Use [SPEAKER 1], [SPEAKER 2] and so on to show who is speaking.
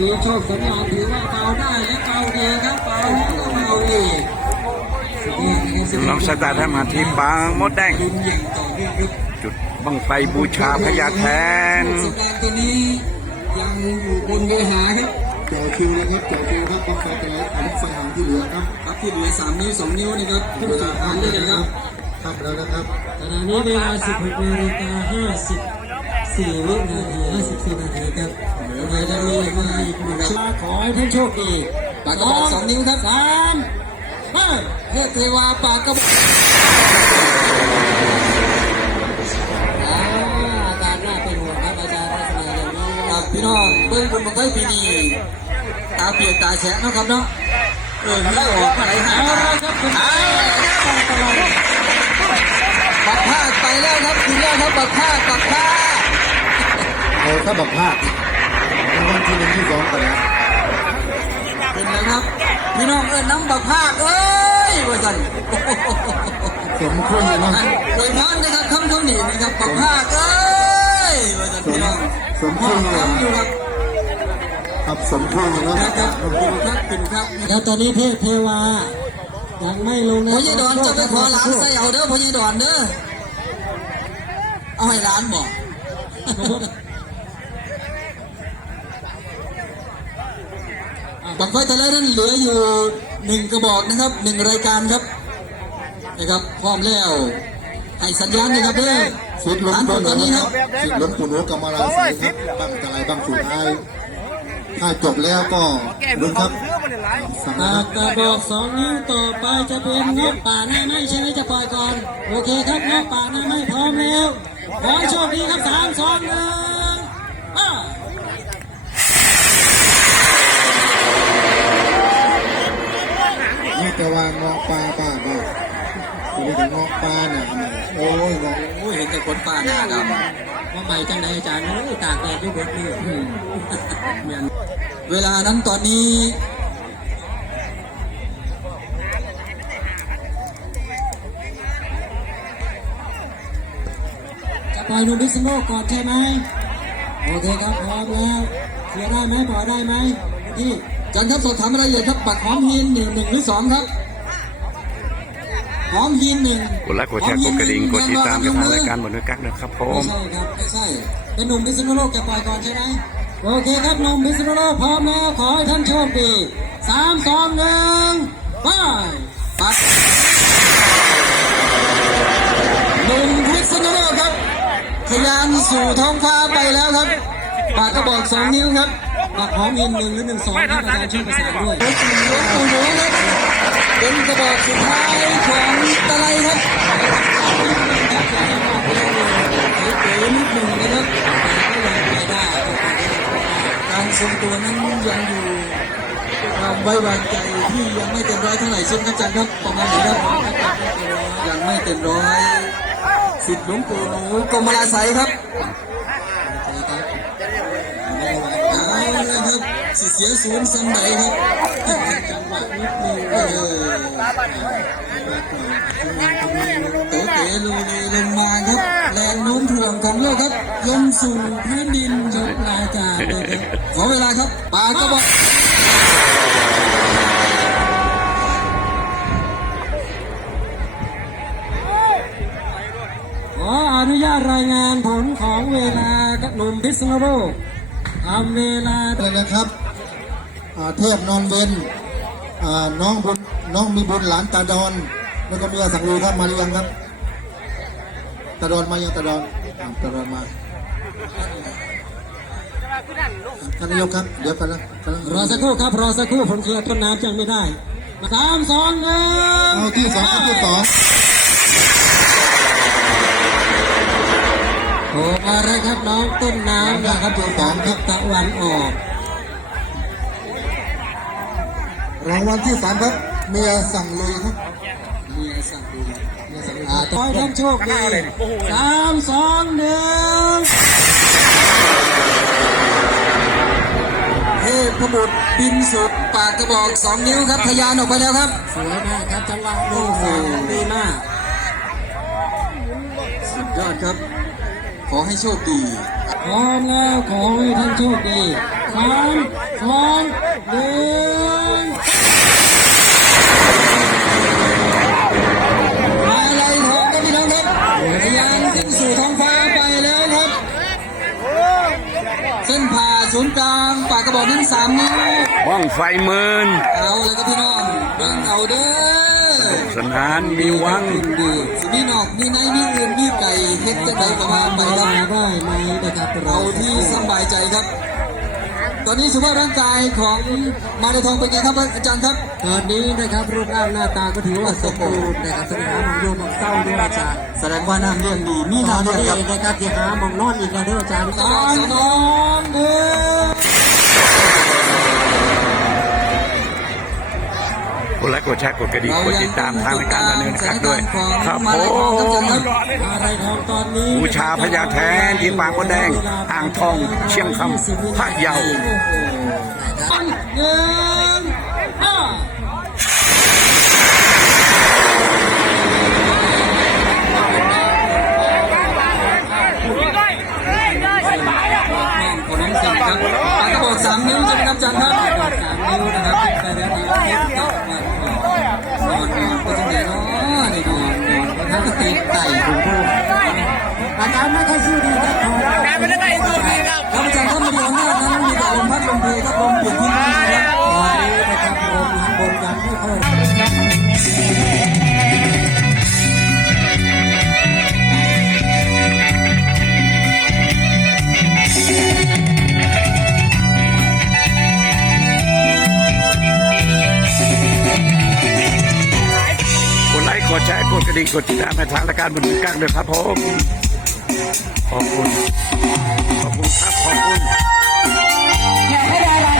[SPEAKER 1] นี้โชคสัญญาณถือว่าเบาได้และเบาดีครับเบาแล้วก็เบาอีก
[SPEAKER 2] น้องสตาร์ทมาที่ปางมดแดง
[SPEAKER 1] ลุ้นอย่างต่อเนื่องครับ
[SPEAKER 2] จุดบังไฟบูชาพญาแทน
[SPEAKER 1] สัญญาณตัวนี้ยังอยู่บนเวหาครับ
[SPEAKER 3] เจ้าคิวนะครับเจ้าคิวครับบังไฟแต่ละอันไฟหางที่เหลือครับ
[SPEAKER 1] ครับที่เหลือสามนิ้วสองนิ้วนะครับผู้
[SPEAKER 3] เว
[SPEAKER 1] จั
[SPEAKER 3] ลา
[SPEAKER 1] ดการด้วยนะครับ
[SPEAKER 3] ทำแล้วนะครับ
[SPEAKER 1] ขณะนี้เวลา16นาฬิกา54วินาที54นาทีครับ เรจะมีเวลาอีกหนึ่งชั่วโมงขอให้ท่านโชคดีปากกระบอกสองนิ้วครับสามห้าเทพเทวาปากกระบอกพี่น้องเบิ้งบุญบังไฟปีนี้ตาเปียกตาแฉะนะครับเนาะเออไม่ออกอะไรหาครับคุณอาตลอดบักผ้าไปแล้วครับถึงแล้วครับปักผ้าปักผ้า
[SPEAKER 3] เอาถ้าบักพลา ที่หนึ่งที่สองกันนะ
[SPEAKER 1] เป็นแล้วครับพี่น้องเอิญน้ำปักผ้าเอ้ยว่าสัน
[SPEAKER 3] สมควรเลยเนาะ
[SPEAKER 1] โดยพานนะครับคำเท่านี้นะครับปักผ้าเอ้ยว่าสันพี่น้อง
[SPEAKER 3] สมควรเลย
[SPEAKER 1] ทำอยู่ครับ
[SPEAKER 3] ครับสมควรเลยเนาะ
[SPEAKER 1] นะครับเป็นครับเป็นครับ
[SPEAKER 4] แล้วตอนนี้เทพเทวายังไม่ลงนะ
[SPEAKER 1] พ่อใหญ่ดอนจะไปขอหลานใส่เอาเด้อพ่อใหญ่ดอนเด้อเอาให้หลานบอก บังไฟแต่ละนั้นเหลืออยู่หนึ่งกระบอกนะครับหนึ่งรายการครับนะครับพร้อมแล้วให้สัญญาณนะครับเด้อ
[SPEAKER 3] สิทธิ์ล้
[SPEAKER 1] ฐาน
[SPEAKER 3] ม
[SPEAKER 1] บ
[SPEAKER 3] ต้
[SPEAKER 1] น
[SPEAKER 3] น
[SPEAKER 1] ตอนนี้
[SPEAKER 3] นะ
[SPEAKER 1] ค
[SPEAKER 3] ค
[SPEAKER 1] รั
[SPEAKER 3] รั
[SPEAKER 1] บบ
[SPEAKER 3] สิทธิ์ล้มปู่หนูกำมะลาสีครับบังตะไลบังสุดท้ายถ้าจบแล้วก็ดูครับสั่ง
[SPEAKER 4] ปา
[SPEAKER 3] นะ
[SPEAKER 4] กกระบอกสองนิ้วต่อไปจะเป็นงบป่าหน้าไม้ใช่ไหมจะปล่อยก่อน โอเคครับงบป่าหน้าไม้พร้อมแล้วขอให้โชคดีครับสามสองหนึ่ง
[SPEAKER 3] โอ้ย
[SPEAKER 1] เห็นแต่คนป่าหน้าดำ
[SPEAKER 4] ว่าใหม่จังใดอาจารย์โอ้ตากแดดด้วยเบิดมือเหมือน
[SPEAKER 1] เวลานั้นตอนนี้
[SPEAKER 4] จะปล่อยนุ่มพิษณุโลกก่อนใช่ไหมโอเคครับพร้อมแล้วเคลียร์ได้ไหมปล่อยได้ไหมที่
[SPEAKER 1] จันครับสอบถามรายละเอียครับปักหอมฮีนหนึ่งหนึ่งหรือสองครับ หอมฮีนหนึ่ง
[SPEAKER 2] กดไลค์กดแชร์กดกระดิ่งกดติดตามกับทางรายการบนด้วยกันนะครับผ
[SPEAKER 4] ไม่
[SPEAKER 2] ม
[SPEAKER 4] ใช่ครับไม่ใช่เป็นหนุ่มพิษณุโลกจะปล่อยก่อนใช่ไหมโอเคครับหนุ่มพิษณุโลกพร้อมแล้วขอให้ท่านโชคดีสามสองหนึ่งไป
[SPEAKER 1] ปักหนุ่มพิษณุโลกครับทะยานสู่ท้องฟ้าไปแล้วครับปากกระบอกสองนิ้วครับ
[SPEAKER 4] ปักหอมอินหนึ่งหรือหนึ่งสองครับอาจารย์ช่วยประสานด้วย
[SPEAKER 1] หลวงปู่หลวงปู่หลวงครับ เป็นกระบอกสุดท้ายของตะไลครับ
[SPEAKER 4] เก๋นิดหนึ่งนะครับแต่ก็ยังไปได้
[SPEAKER 1] การทรงตัวนั้นยังอยู่ความไว้วางใจที่ยังไม่เต็มร้อยเท่าไหร่เช่นกันจันครับประมาณนี้ครับยังไม่เต็มร้อยสิทธิ์หลวงปู่หนูกรมราไสยครับเอาละครับ สิเสียศูนย์สันใดครับจังหวะนิดนึงเออโตเตลูเลลงมาครับแรงโน้มถ่วงของโลกครับลงสู่พื้นดินยกรายการเลยครับขอเวลาครับปากก็บอก
[SPEAKER 4] ขออนุญาตรายงานผลของเวลากับหนุ่มพิษณุโลกทำเวลา
[SPEAKER 3] เลยนะครับ เทพนอนเวนอ่าน้องบุญน้องมีบุญหลานตาดอนแล้วก็มีอาสังลูครับมาหรือยังครับตาดอนมายังตาดอนอ่าตาดอนมาท่านนายกครับ เดี๋ยวกันนะกำลัง
[SPEAKER 4] รอสักครู่ครับ รอสักครู่ผมเคลียร์ต้นน้ำยังไม่ได้สามสองหนึ่ง
[SPEAKER 3] เอาที่สองครับที่สอง
[SPEAKER 4] โอ้อะไรครับน้องต้นน้ำนะครับตัวสองครับตะวันออก
[SPEAKER 3] รางวัลที่สามครับ เมียสั่งลุยครับ
[SPEAKER 1] เมียสั่งดู
[SPEAKER 3] เมียสั่งลุย
[SPEAKER 4] อ่าขอให้ท่านโชคดีสามสองหนึ่ง
[SPEAKER 1] เทพบุตรบินสุดปากกระบอกสองนิ้วครับทะยานออกไปแล้วครับ
[SPEAKER 4] สวยมากครับจังหวะหนึ่งสามดีมาก
[SPEAKER 1] สุดยอดครับ ขอให้โชคดี
[SPEAKER 4] พร้อมแล้วขอให้ท่านโชคดีสสามสองหนึ่ง
[SPEAKER 1] มาลัยทองครับพี่น้องครับทะยาน ขึ้นสู่ท้องฟ้าไปแล้วครับ เส้นผ่าศูนย์กลางปากกระบอกนั้นสามนิ้ว
[SPEAKER 2] บ้องไฟหมื่น
[SPEAKER 1] เอาเลยครับพี่น้องเบิ่งเอาเด้อ
[SPEAKER 2] สนานมีวัง
[SPEAKER 1] ดีสิมีนอกมีในมีอื่นมีไก่เฮ็ดจังไดก็ว่าไปครับ
[SPEAKER 4] มาได้ไหมนะครับเรา
[SPEAKER 1] เอาที่สบายใจครับ ตอนนี้สภาพร่างกายของมาลัยทองเป็นไงครับอาจารย์ครับ
[SPEAKER 4] ตอนนี้นะครับรูปร่างหน้าตาก็ถือว่าสมบูรณ์นะครับแสดงว่ามองโยมองเศร้าด้วยอาจารย์
[SPEAKER 1] แสดงว่าน้ำเลี้ยงดีมี
[SPEAKER 4] ตอน
[SPEAKER 1] น้ำ
[SPEAKER 4] นี้
[SPEAKER 1] เลี้ยงครับ
[SPEAKER 4] นะครับที่หามองนอนอีกแล้วเด้ออาจารย์
[SPEAKER 1] สามสองหนึ่ง
[SPEAKER 2] กดไลค์กดแชร์กดกระดิ่งกดติดตามทางรายการบันเนินะครับด้
[SPEAKER 1] วยทองครับอาจารย์
[SPEAKER 2] ม
[SPEAKER 1] ครับ
[SPEAKER 4] อะไรทองตอนนี้
[SPEAKER 2] บูชาพญาแทนที่ปากมดแดง อ่างทอง เชียงคำพระเยา
[SPEAKER 1] หนึ่ง ทั้งตีไก่ ร์กดกระดิ่งกดติดตามทางรา
[SPEAKER 4] ยการบุญกังเลยครับผมขอบ
[SPEAKER 1] คุณ ขอบคุณครับ
[SPEAKER 4] ขอบคุณอยา
[SPEAKER 2] กให้ดาร